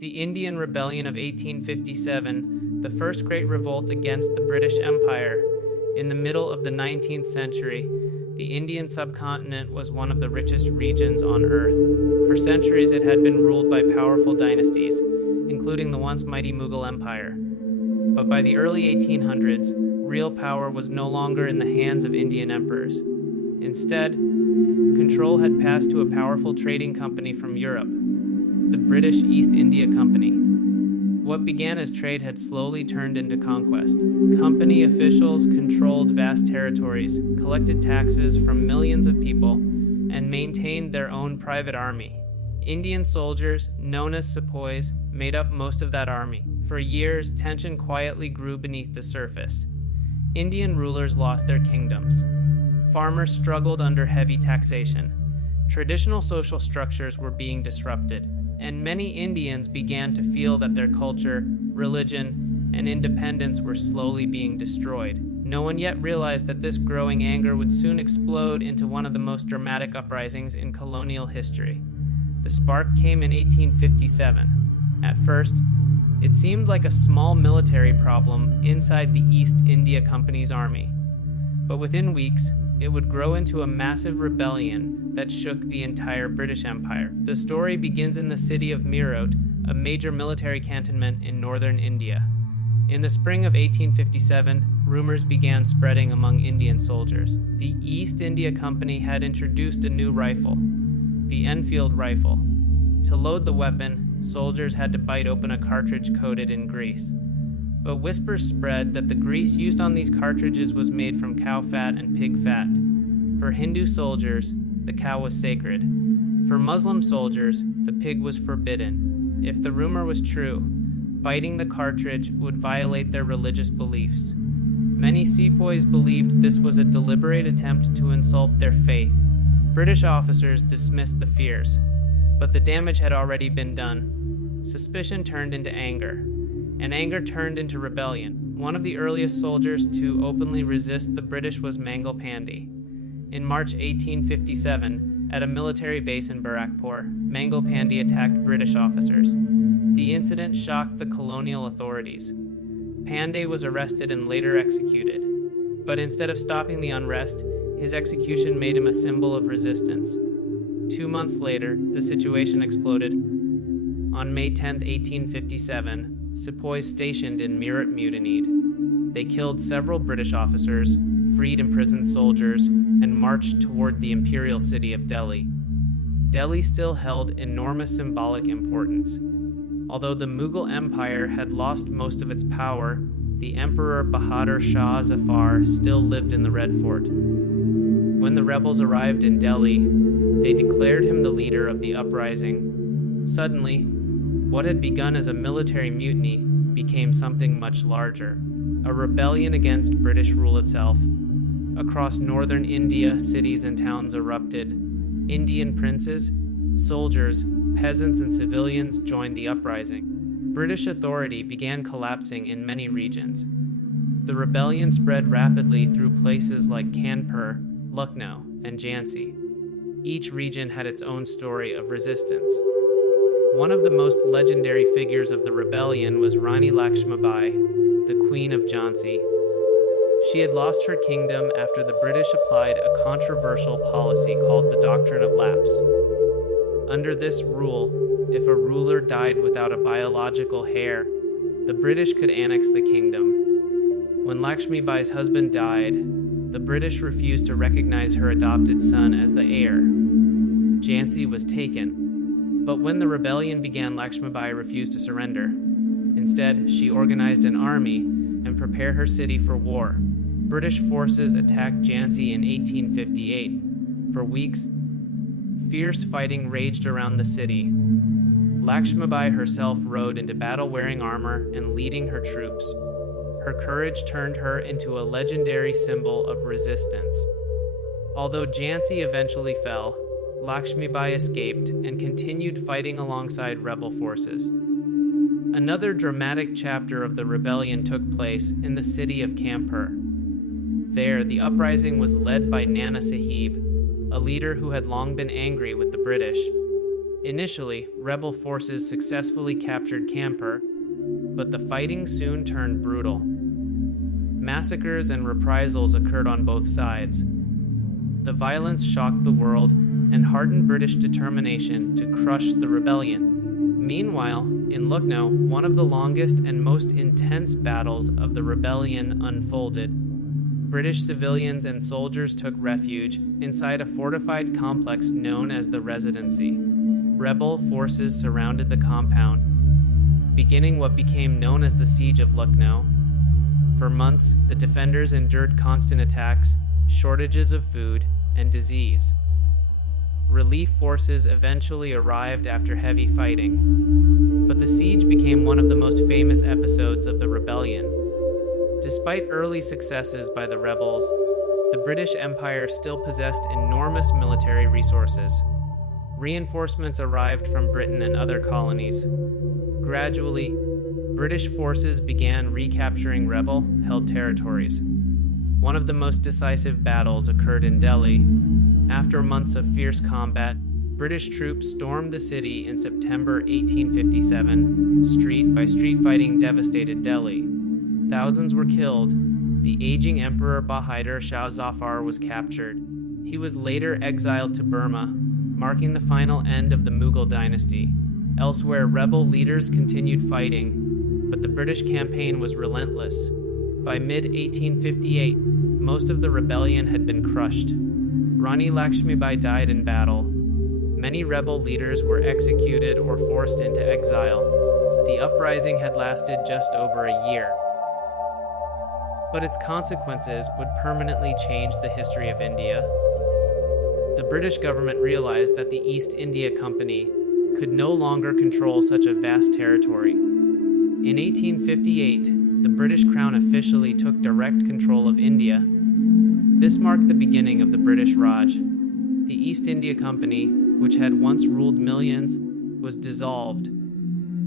The Indian Rebellion of 1857, the first great revolt against the British Empire. In the middle of the 19th century, the Indian subcontinent was one of the richest regions on Earth. For centuries, it had been ruled by powerful dynasties, including the once mighty Mughal Empire. But by the early 1800s, real power was no longer in the hands of Indian emperors. Instead, control had passed to a powerful trading company from Europe, the British East India Company. What began as trade had slowly turned into conquest. Company officials controlled vast territories, collected taxes from millions of people, and maintained their own private army. Indian soldiers, known as sepoys, made up most of that army. For years, tension quietly grew beneath the surface. Indian rulers lost their kingdoms. Farmers struggled under heavy taxation. Traditional social structures were being disrupted, and many Indians began to feel that their culture, religion, and independence were slowly being destroyed. No one yet realized that this growing anger would soon explode into one of the most dramatic uprisings in colonial history. The spark came in 1857. At first, it seemed like a small military problem inside the East India Company's army. But within weeks, it would grow into a massive rebellion that shook the entire British Empire. The story begins in the city of Meerut, a major military cantonment in northern India. In the spring of 1857, rumors began spreading among Indian soldiers. The East India Company had introduced a new rifle, the Enfield rifle. To load the weapon, soldiers had to bite open a cartridge coated in grease. But whispers spread that the grease used on these cartridges was made from cow fat and pig fat. For Hindu soldiers, the cow was sacred. For Muslim soldiers, the pig was forbidden. If the rumor was true, biting the cartridge would violate their religious beliefs. Many sepoys believed this was a deliberate attempt to insult their faith. British officers dismissed the fears, but the damage had already been done. Suspicion turned into anger, and anger turned into rebellion. One of the earliest soldiers to openly resist the British was Mangal Pandey. In March 1857, at a military base in Barrackpore, Mangal Pandey attacked British officers. The incident shocked the colonial authorities. Pandey was arrested and later executed, but instead of stopping the unrest, his execution made him a symbol of resistance. 2 months later, the situation exploded. On May 10, 1857, sepoys stationed in Meerut mutinied. They killed several British officers, freed imprisoned soldiers, and marched toward the imperial city of Delhi. Delhi still held enormous symbolic importance. Although the Mughal Empire had lost most of its power, the Emperor Bahadur Shah Zafar still lived in the Red Fort. When the rebels arrived in Delhi, they declared him the leader of the uprising. Suddenly, what had begun as a military mutiny became something much larger, a rebellion against British rule itself. Across northern India, cities and towns erupted. Indian princes, soldiers, peasants, and civilians joined the uprising. British authority began collapsing in many regions. The rebellion spread rapidly through places like Kanpur, Lucknow, and Jhansi. Each region had its own story of resistance. One of the most legendary figures of the rebellion was Rani Lakshmibai, the Queen of Jhansi. She had lost her kingdom after the British applied a controversial policy called the Doctrine of Lapse. Under this rule, if a ruler died without a biological heir, the British could annex the kingdom. When Lakshmibai's husband died, the British refused to recognize her adopted son as the heir. Jhansi was taken, but when the rebellion began, Lakshmibai refused to surrender. Instead, she organized an army and prepared her city for war. British forces attacked Jhansi in 1858. For weeks, fierce fighting raged around the city. Lakshmibai herself rode into battle wearing armor and leading her troops. Her courage turned her into a legendary symbol of resistance. Although Jhansi eventually fell, Lakshmibai escaped and continued fighting alongside rebel forces. Another dramatic chapter of the rebellion took place in the city of Kanpur. There, the uprising was led by Nana Sahib, a leader who had long been angry with the British. Initially, rebel forces successfully captured Kanpur, but the fighting soon turned brutal. Massacres and reprisals occurred on both sides. The violence shocked the world and hardened British determination to crush the rebellion. Meanwhile, in Lucknow, one of the longest and most intense battles of the rebellion unfolded. British civilians and soldiers took refuge inside a fortified complex known as the Residency. Rebel forces surrounded the compound, beginning what became known as the Siege of Lucknow. For months, the defenders endured constant attacks, shortages of food, and disease. Relief forces eventually arrived after heavy fighting, but the siege became one of the most famous episodes of the rebellion. Despite early successes by the rebels, the British Empire still possessed enormous military resources. Reinforcements arrived from Britain and other colonies. Gradually, British forces began recapturing rebel-held territories. One of the most decisive battles occurred in Delhi. After months of fierce combat, British troops stormed the city in September 1857. Street-by-street fighting devastated Delhi. Thousands were killed. The aging Emperor Bahadur Shah Zafar was captured. He was later exiled to Burma, marking the final end of the Mughal dynasty. Elsewhere, rebel leaders continued fighting, but the British campaign was relentless. By mid-1858, most of the rebellion had been crushed. Rani Lakshmibai died in battle. Many rebel leaders were executed or forced into exile. The uprising had lasted just over a year, but its consequences would permanently change the history of India. The British government realized that the East India Company could no longer control such a vast territory. In 1858, the British Crown officially took direct control of India. This marked the beginning of the British Raj. The East India Company, which had once ruled millions, was dissolved.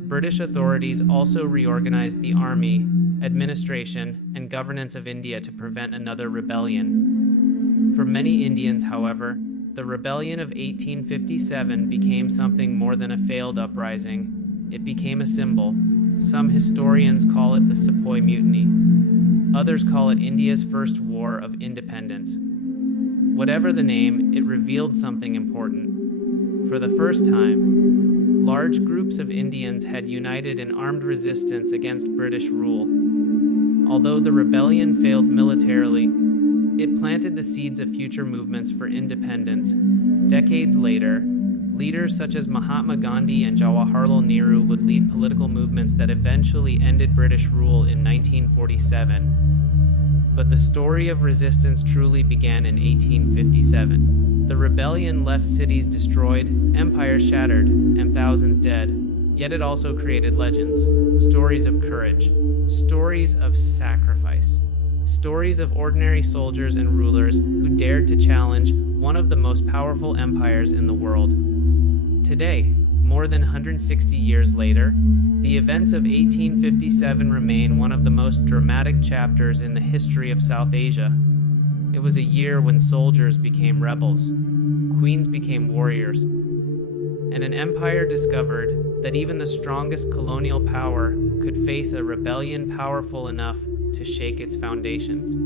British authorities also reorganized the army, administration, and governance of India to prevent another rebellion. For many Indians, however, the rebellion of 1857 became something more than a failed uprising. It became a symbol. Some historians call it the Sepoy Mutiny. Others call it India's first war of independence. Whatever the name, it revealed something important. For the first time, large groups of Indians had united in armed resistance against British rule. Although the rebellion failed militarily, it planted the seeds of future movements for independence. Decades later, leaders such as Mahatma Gandhi and Jawaharlal Nehru would lead political movements that eventually ended British rule in 1947. But the story of resistance truly began in 1857. The rebellion left cities destroyed, empires shattered, and thousands dead. Yet it also created legends, stories of courage, stories of sacrifice, stories of ordinary soldiers and rulers who dared to challenge one of the most powerful empires in the world. Today, more than 160 years later, the events of 1857 remain one of the most dramatic chapters in the history of South Asia. It was a year when soldiers became rebels, queens became warriors, and an empire discovered that even the strongest colonial power could face a rebellion powerful enough to shake its foundations.